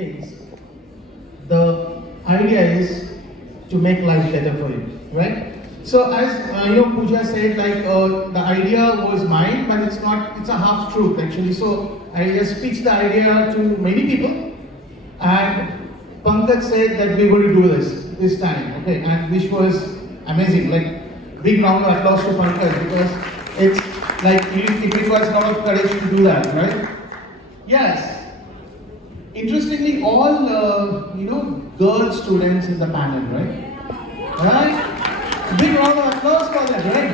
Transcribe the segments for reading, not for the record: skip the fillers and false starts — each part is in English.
things, the idea is to make life better for you, right? So as Pooja said, like the idea was mine, but it's not. It's a half truth actually. So I just pitched the idea to many people, and Pankaj said that we're going to do this time, okay? And which was amazing. Like big round of applause to Pankaj, because it's like it requires a lot of courage to do that, right? Yes. Interestingly, all girl students in the panel, right? Right? Big round of applause for that, right?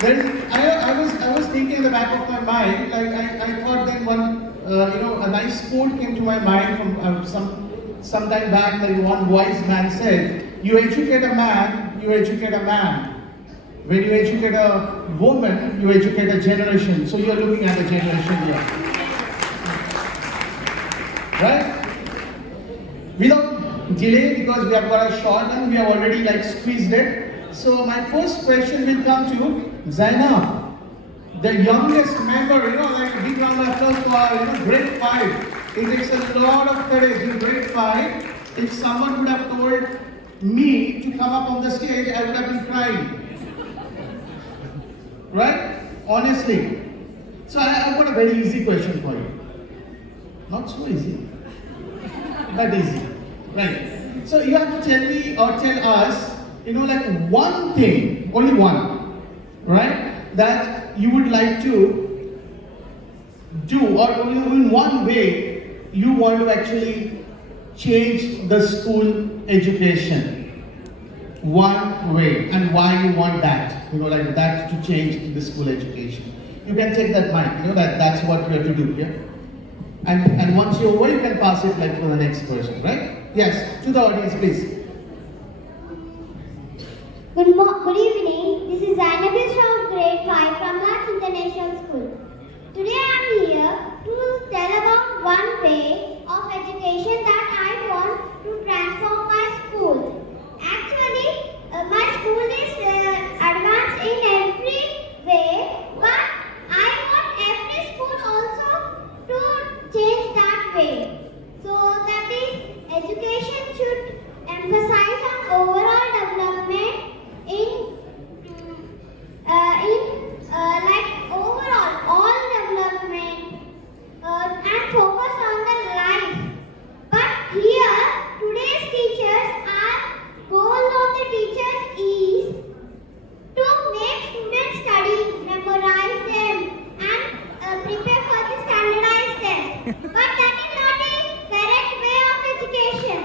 Then I was thinking in the back of my mind, like I thought that one a nice quote came to my mind from some time back. Like one wise man said, "You educate a man, you educate a man. When you educate a woman, you educate a generation." So you're looking at a generation here, right? Without delay, because we have got a short and we have already like squeezed it. So my first question will come to Zaynab, the youngest member. Like a big round of applause for grade 5. It takes a lot of courage in grade 5. If someone would have told me to come up on the stage, I would have been crying. Right? Honestly. So I've got a very easy question for you. Not so easy, but easy. Right. So you have to tell me or tell us, like one thing, only one, right, that you would like to do, or only in one way you want to actually change the school education. One way, and why you want that, like that to change the school education. You can take that mic, that's what we have to do here. And once you're over, you can pass it like for the next person, right? Yes, to the audience, please. Good evening. This is Zaynab from grade 5 from Laksh International School. Today I am here to tell about one way of education that I want to transform my school. Actually, my school is advanced in every way, but I want every school also to change that way. So that is, education should emphasize on overall development in like overall all development and focus on the life. But here today's teachers are goal of the teachers is to make students study, memorize them, and prepare for the standardized test. But that is not the correct way of education.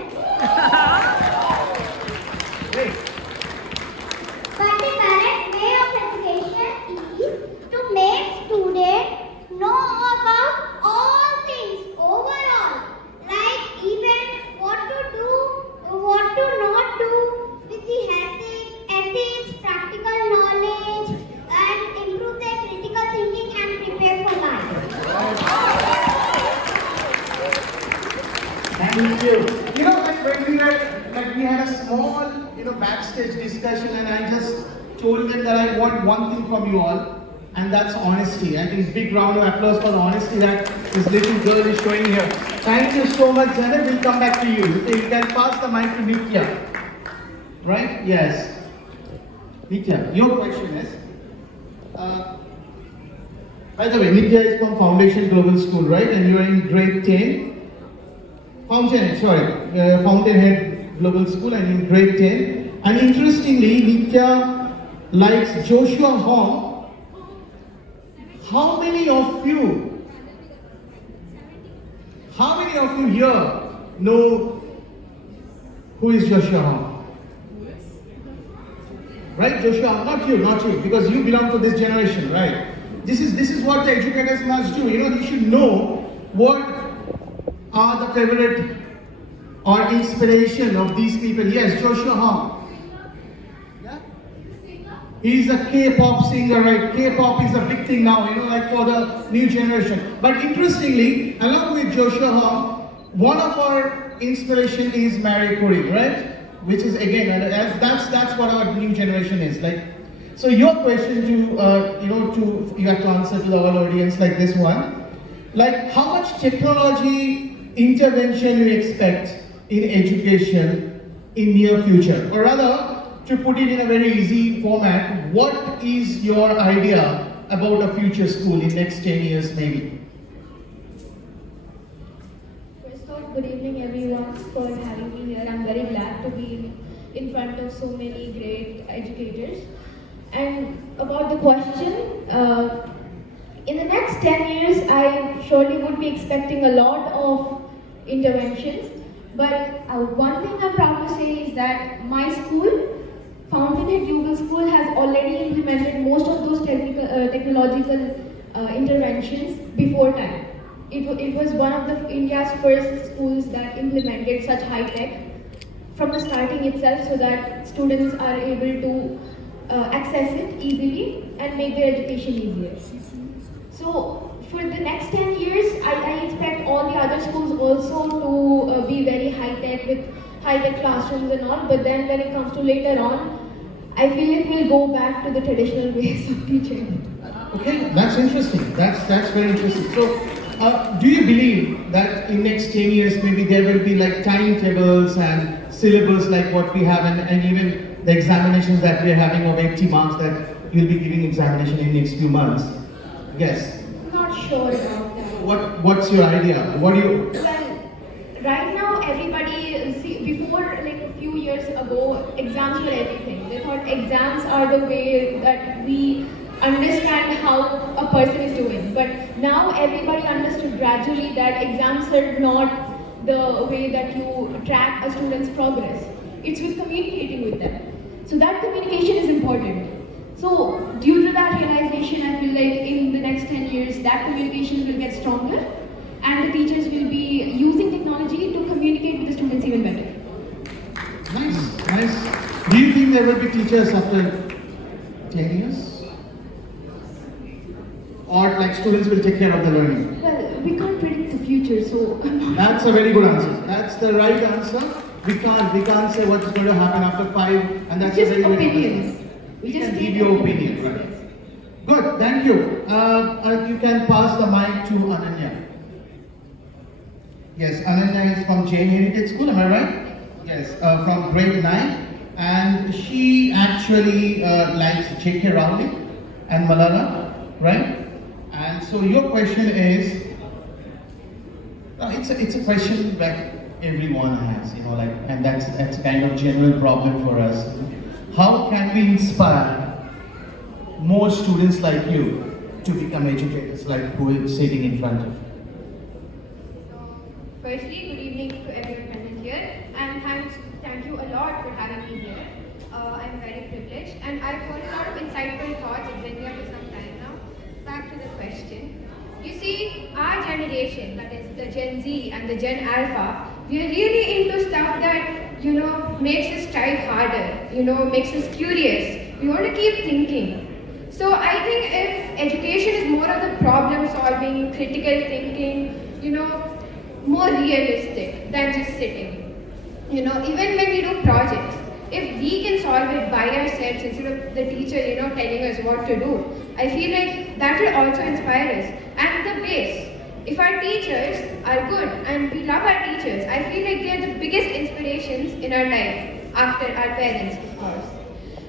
But the correct way of education is to make students know about all things overall, like even what to do, what to not do with the ethics, practical knowledge, and improve their critical thinking and prepare for life. Thank you. When we had a small, backstage discussion, and I just told them that I want one thing from you all, and that's honesty. I think big round of applause for the honesty that this little girl is showing here. Thank you so much, Zaynab. We'll come back to you. You can pass the mic to Nitya. Right? Yes. Nitya, your question is, by the way, Nitya is from Foundation Global School, right? And you are in grade 10. Fountainhead Global School, and in grade 10. And interestingly, Nitya likes Joshua Hong. How many of you here know who is Joshua Hong? Right, Joshua Hong? Not you, because you belong to this generation, right? This is what the educators must do. You should know what are the favorite or inspiration of these people. Yes, Joshua Hong. Yeah? He's a K-pop singer, right? K-pop is a big thing now, like for the new generation. But interestingly, along with Joshua Hong, one of our inspiration is Marie Curie, right? Which is again, that's what our new generation is like. So your question to you have to answer to the whole audience like this one, like how much technology intervention you expect in education in near future? Or rather, to put it in a very easy format, what is your idea about a future school in next 10 years maybe? First off, good evening everyone for having me here. I'm very glad to be in front of so many great educators. And about the question, in the next 10 years, I surely would be expecting a lot of interventions. But one thing I'm proud to say is that my school, Fountainhead Global School, has already implemented most of those technological interventions before time. It was one of the India's first schools that implemented such high tech from the starting itself, so that students are able to access it easily and make their education easier. So for the next 10 years, I expect all the other schools also to be very high tech with high tech classrooms and all. But then when it comes to later on, I feel it will go back to the traditional ways of teaching. Okay, that's interesting. That's very interesting. So, do you believe that in next 10 years maybe there will be like timetables and syllabus like what we have, and even the examinations that we are having of 80 marks that you'll be giving examination in next few months? Yes. Not sure about that. What's your idea? What do you? Well, right now everybody, before like a few years ago, exams were everything. They thought exams are the way that we understand how a person is doing. But now everybody understood gradually that exams are not the way that you track a student's progress. It's with communicating with them. So that communication is important. So due to that realization, I feel like in the next 10 years, that communication will get stronger and the teachers will be using technology to communicate with the students even better. Nice, nice. Do you think there will be teachers after 10 years? Or like students will take care of the learning? Well, we can't predict the future, so I'm not. That's a very good answer. That's the right answer. We can't say what's going to happen after 5, and that's Just a very opinions. We can give your opinion, right? Good, thank you. You can pass the mic to Haniya. Yes, Haniya is from Jain Heritage School, am I right? Yes, from grade 9, and she actually likes J.K. Rowling and Malala, right? And so your question is, it's a question that everyone has, you know, like, and that's kind of general problem for us. How can we inspire more students like you to become educators, like who is sitting in front of you? Firstly, good evening to everyone present here, and thank you a lot for having me here. I'm very privileged, and I've heard a lot of insightful thoughts. It's been here for some time now. Back to the question. You see, our generation, that is the Gen Z and the Gen Alpha, we are really into stuff that, you know, makes us strive harder, you know, makes us curious. We want to keep thinking. So I think if education is more of the problem solving, critical thinking, you know, more realistic than just sitting. You know, even when we do projects, if we can solve it by ourselves instead of the teacher, you know, telling us what to do, I feel like that will also inspire us. And the base, if our teachers are good and we love our teachers, I feel like they are the biggest inspirations in our life, after our parents, of course.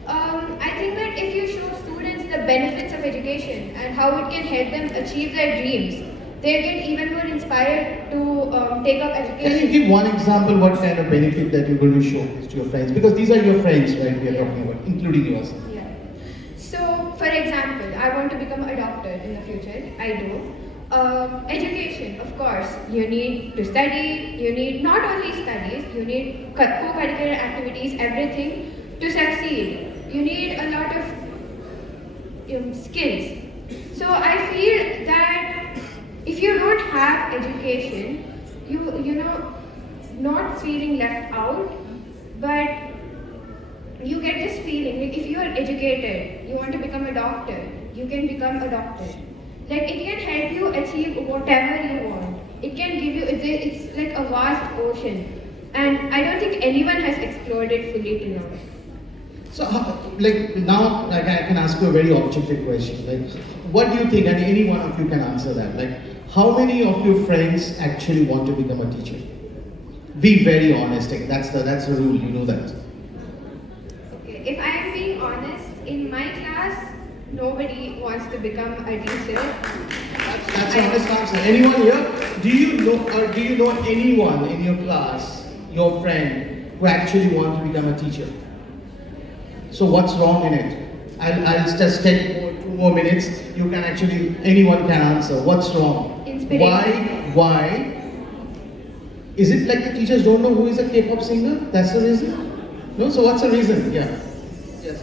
I think that if you show students the benefits of education and how it can help them achieve their dreams, they get even more inspired to take up education. Can you give one example what kind of benefit that you're going to show to your friends? Because these are your friends, right, we are talking about, including yours. Yeah. So, for example, I want to become a doctor in the future. I do. Education, of course, you need to study, you need not only studies, you need co-curricular activities, everything to succeed. You need a lot of skills. So I feel that if you don't have education, you know, not feeling left out, but you get this feeling like if you are educated, you want to become a doctor, you can become a doctor. Like it can help you achieve whatever you want. It can give you, it's like a vast ocean. And I don't think anyone has explored it fully till now. So, like now, like I can ask you a very objective question. Like, what do you think? And any one of you can answer that. Like, how many of your friends actually want to become a teacher? Be very honest. That's the rule. You know that. Okay, if I am being honest, in my class, nobody wants to become a teacher. That's an honest answer. Anyone here? Do you know anyone in your class, your friend, who actually want to become a teacher? So what's wrong in it? I'll just take 2 more minutes. You can actually, anyone can answer. What's wrong? Inspiration. Why? Is it like the teachers don't know who is a K-pop singer? That's the reason? No? So what's the reason? Yeah. Yes.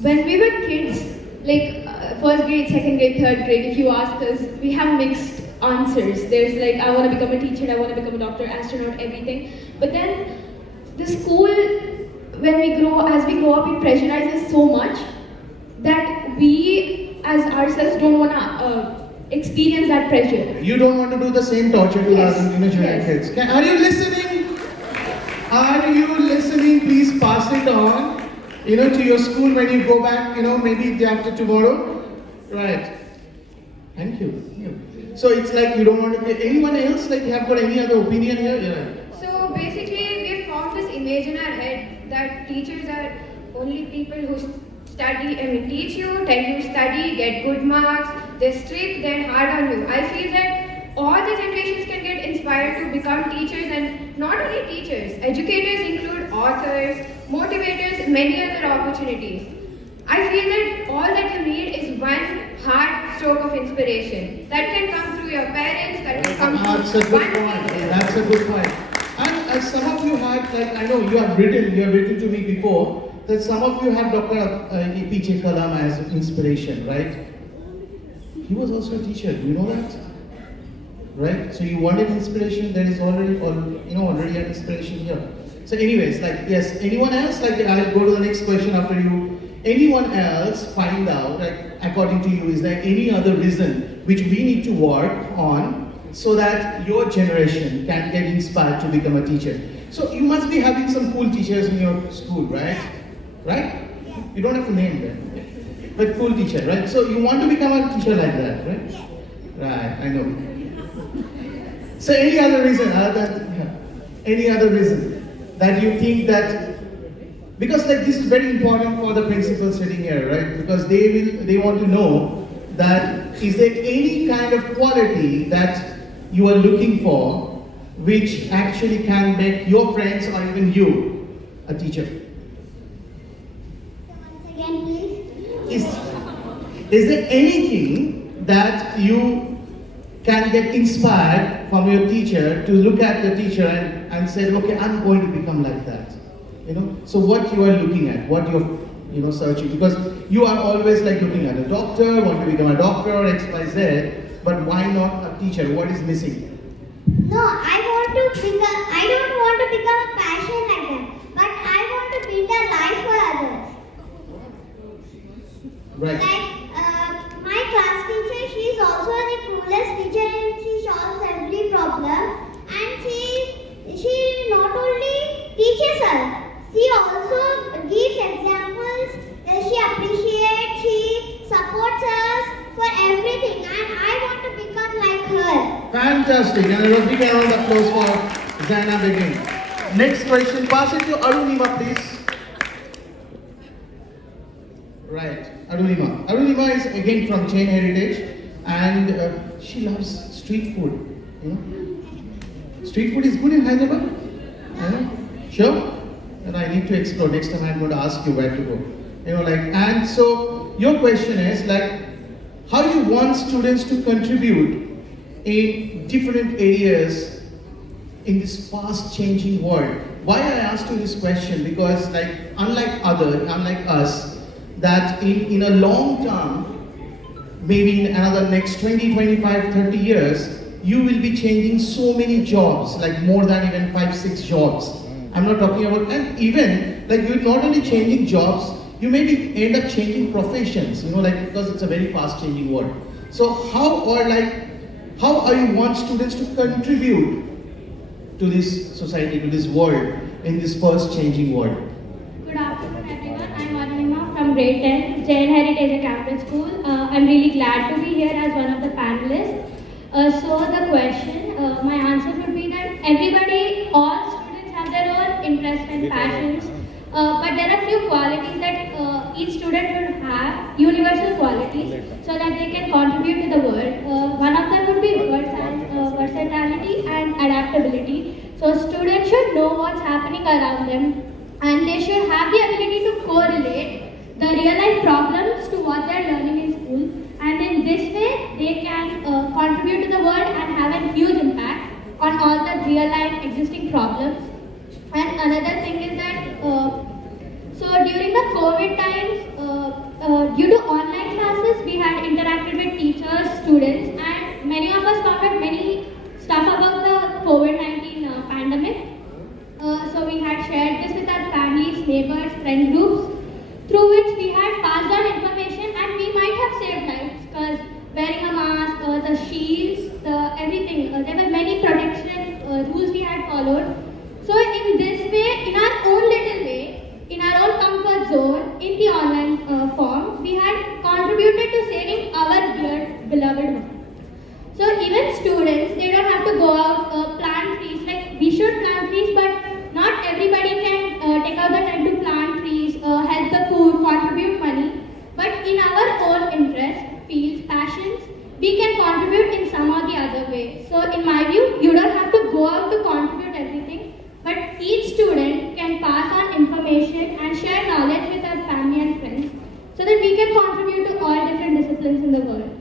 When we were kids, like first grade, second grade, third grade, if you ask us, we have mixed answers. There's like, I want to become a teacher, I want to become a doctor, astronaut, everything. But then the school, as we grow up, it pressurizes so much that we as ourselves don't want to experience that pressure. You don't want to do the same torture to Yes. other junior Yes. kids. Are you listening? Are you listening? Please pass it on. To your school when you go back. Maybe day after tomorrow. Right. Thank you. Yeah. So it's like you don't want to get anyone else. Like you have got any other opinion here? Yeah. So basically, we've formed this image in our head that teachers are only people who teach you, tell you study, get good marks, they're strict, they're hard on you. I feel that all the generations can get inspired to become teachers, and not only teachers, educators include authors, motivators, many other opportunities. I feel that all that you need is one hard stroke of inspiration. That can come through your parents, that can come That's a through good one point. teacher. That's a good point. And as some of you had, like I know you have written to me before, that some of you have Dr. APJ Kalam as inspiration, right? He was also a teacher, do you know that? Right? So you wanted inspiration, there is already an inspiration here. So anyways, like yes, anyone else? Like I'll go to the next question after you. Anyone else find out, like according to you, is there any other reason which we need to work on so that your generation can get inspired to become a teacher? So you must be having some cool teachers in your school, right? Right? You don't have to name them. But cool teacher, right? So you want to become a teacher like that, right? Right, I know. So any other reason that you think that, because like this is very important for the principal sitting here, right? Because they want to know that is there any kind of quality that you are looking for which actually can make your friends or even you a teacher? Once again, please. Is there anything that you can get inspired from your teacher to look at the teacher and say, okay, I'm going to become like that? So what you are looking at, what you're searching, because you are always like looking at a doctor, want to become a doctor, X, Y, Z, but why not a teacher? What is missing? No, I don't want to become a passion like them, but I want to build a life for others. Right. Like my class teacher, she is also the coolest teacher and she solves every problem. And she not only teaches us, she also gives examples. She appreciates, she supports us for everything, and I want to become like her. Fantastic. And a big round of applause for Zaynab again. Next question, pass it to Arunima, please. Right, Arunima. Arunima is again from Chain Heritage, and she loves street food. Street food is good in Hyderabad. Sure. And I need to explore. Next time I'm going to ask you where to go. And so your question is like, how you want students to contribute in different areas in this fast changing world. Why I asked you this question? Because like unlike us, that in a long term, maybe in another next 20, 25, 30 years, you will be changing so many jobs, like more than even 5, 6 jobs. I'm not talking about, and even like you're not only changing jobs, you maybe end up changing professions, because it's a very fast changing world. So how are you want students to contribute to this society, to this world, in this fast changing world? Good afternoon everyone, I am Haniya from grade 10, Jain Heritage Campus School. I'm really glad to be here as one of the panelists. So the question, my answer would be that everybody, all students have their own interests and passions, but there are few qualities that each student should have, universal qualities, so that they can contribute to the world. One of them would be versatility and adaptability. So students should know what's happening around them, and they should have the ability to correlate the real life problems to what they're learning in school, and in this way they can contribute to the world and have a huge impact on all the real life existing problems. And another thing is that so during the COVID times, due to online classes, we had interacted with teachers, students, and many of us found out many stuff about the COVID-19 pandemic. So we had shared this with our families, neighbors, friend groups, through which we had passed on information, and we might have saved lives because wearing a mask, the shields, everything, there were many protection rules we had followed. So in this way, in our own little way, in our own comfort zone, in the online form, we had contributed to saving our dear beloved ones. So even students, they don't have to go out, plant trees. Like we should plant trees, but not everybody can take out the time to plant trees, help the poor, contribute money. But in our own interest, fields, passions, we can contribute in some or the other way. So in my view, you don't have to go out to contribute everything, but each student can pass on information and share knowledge with our family and friends, so that we can contribute to all different disciplines in the world.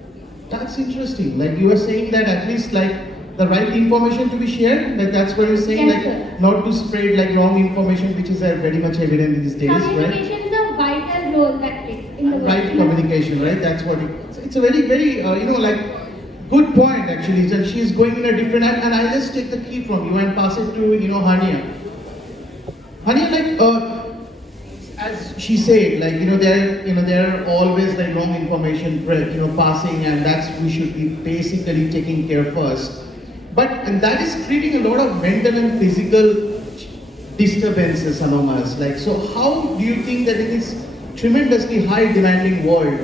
That's interesting. Like you were saying that at least like the right information to be shared. Like that's what you're saying. Yes, like sir. not to spread like wrong information, which is very much evident these days, right? Communication is a vital role that plays in the world. Right communication, right? That's what it's a very like good point actually. That she's going in a different and I'll just take the key from you and pass it to Haniya. Haniya, like as she said, like there are always like wrong information passing, and that's we should be basically taking care first. And that is creating a lot of mental and physical disturbances among us. Like, so how do you think that in this tremendously high demanding world,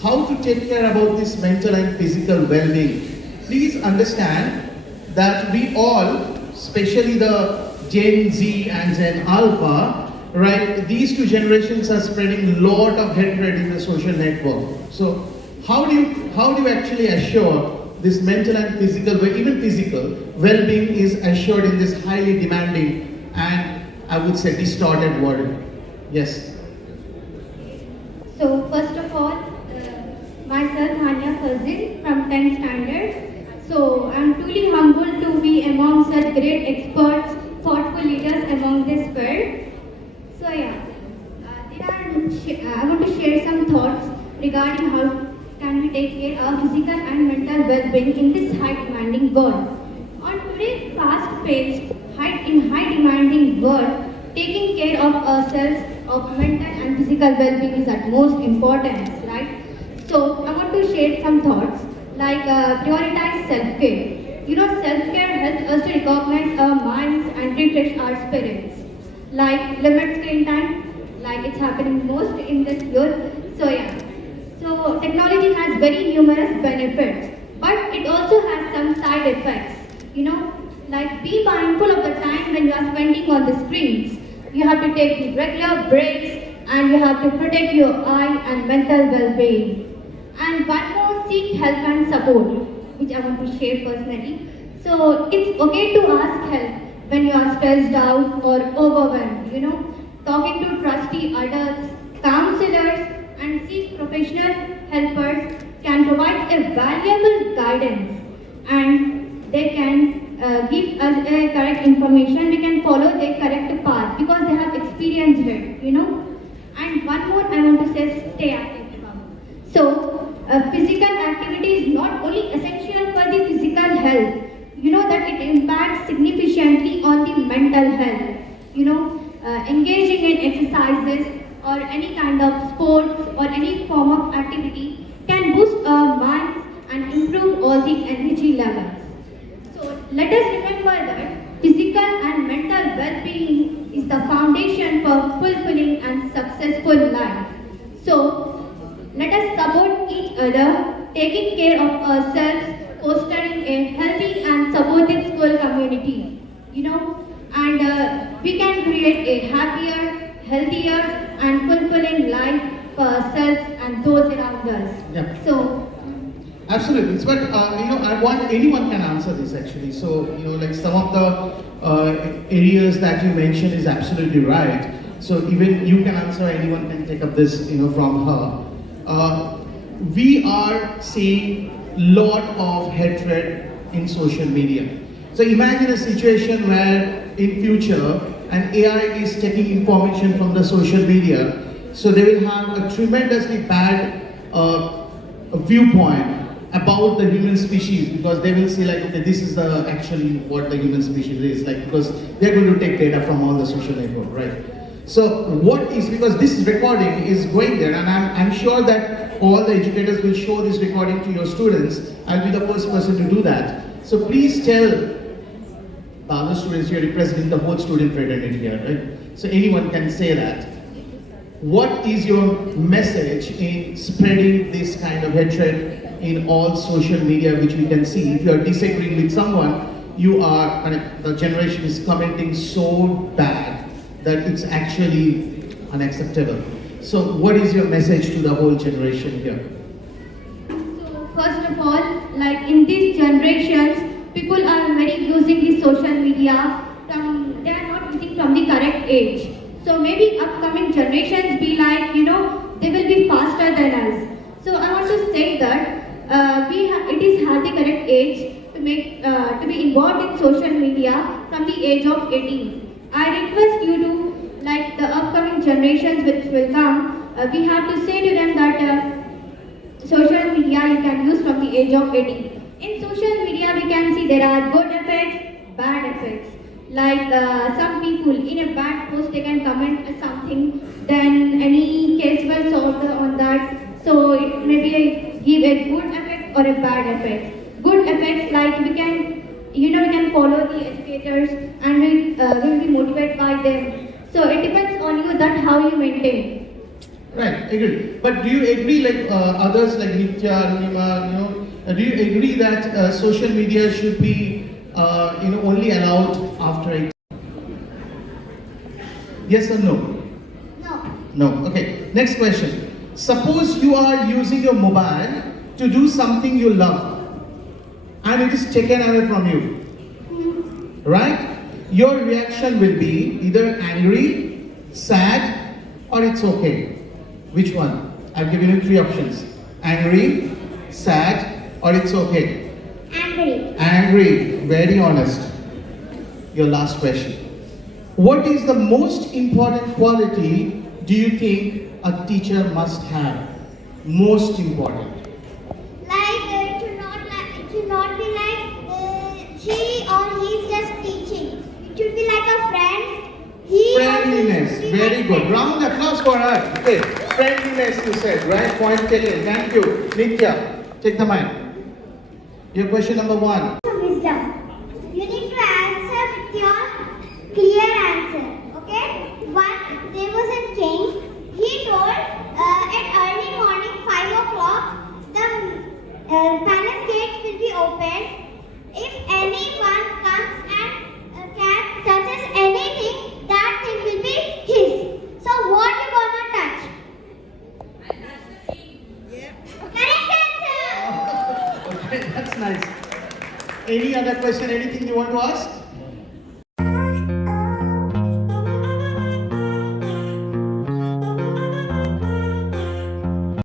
how to take care about this mental and physical well-being? Please understand that we all, especially the Gen Z and Gen Alpha, right, these two generations are spreading a lot of hatred in the social network. So how do you actually assure this mental and physical, even physical well-being is assured in this highly demanding and I would say distorted world? Yes. So first of all, myself Haniya Farzeen from 10th standard. So I'm truly humbled to be among such great experts, thoughtful leaders among this world. So yeah, I want to share some thoughts regarding how can we take care of physical and mental well-being in this high demanding world. On today's fast-paced, high demanding world, taking care of ourselves, of mental and physical well-being is at most importance, right? So I want to share some thoughts like prioritize self-care. Self-care helps us to recognize our minds and refresh our spirits. Like limit screen time, like it's happening most in this youth. So yeah. So technology has very numerous benefits, but it also has some side effects. Like be mindful of the time when you are spending on the screens. You have to take regular breaks and you have to protect your eye and mental well-being. And one more, seek help and support, which I want to share personally. So it's okay to ask help when you are stressed out or overwhelmed. Talking to trusty adults, counselors, and seek professional helpers can provide a valuable guidance, and they can give us a correct information. We can follow their correct path because they have experienced it. And one more, I want to say, stay active. So physical activity is not only essential for the physical health. That it impacts significantly on the mental health. Engaging in exercises or any kind of sports or any form of activity can boost our minds and improve all the energy levels. So let us remember that physical and mental well-being is the foundation for fulfilling and successful life. other, taking care of ourselves, fostering a healthy and supportive school community. And we can create a happier, healthier, and fulfilling life for ourselves and those around us. Yeah. So, Absolutely. But I want anyone can answer this actually. So like some of the areas that you mentioned is absolutely right. So even you can answer. Anyone can take up this from her. We are seeing lot of hatred in social media. So imagine a situation where in future an AI is taking information from the social media. So they will have a tremendously bad viewpoint about the human species, because they will see like, okay, this is the actually what the human species is like, because they're going to take data from all the social network, right? So what is, because this recording is going there, and I'm sure that all the educators will show this recording to your students. I'll be the first person to do that. So please tell the other students, you're representing the whole student fraternity here, right? So anyone can say that. What is your message in spreading this kind of hatred in all social media, which we can see? If you are disagreeing with someone, the generation is commenting so bad that it's actually unacceptable. So what is your message to the whole generation here? So first of all, like in these generations, people are very using the social media they are not using from the correct age. So maybe upcoming generations be like, they will be faster than us. So I want to say that it is at the correct age to be involved in social media from the age of 18. I request you to, like the upcoming generations which will come, we have to say to them that social media you can use from the age of 18. In social media we can see there are good effects, bad effects. Like some people in a bad post they can comment something, then any case will solve on that. So it may be give a good effect or a bad effect. Good effects like we can follow the educators and we will be motivated by them. So it depends on you that how you maintain. Right, agree. But do you agree, like others like Nitya, Haniya, do you agree that social media should be only allowed after 18? Yes or no? No. No. Okay. Next question. Suppose you are using your mobile to do something you love, and it is taken away from you. Right? Your reaction will be either angry, sad, or it's okay. Which one? I've given you 3 options. Angry, sad, or it's okay. Angry. Angry, very honest. Your last question. What is the most important quality do you think a teacher must have? Most important. Like it should not be like she or he is just teaching. It should be like a friend. Friendliness, very good. Round of applause for her. Okay, friendliness you said, right? Point taken. Thank you. Nitya, take the mic. Your question number 1. Wisdom. You need to answer with your clear answer. Okay? There was a king. He told at early morning 5 o'clock the palace gates will be opened. If anyone comes and touches anything, that thing will be his. So what you gonna touch? Correct answer. Okay, that's nice. Any other question? Anything you want to ask?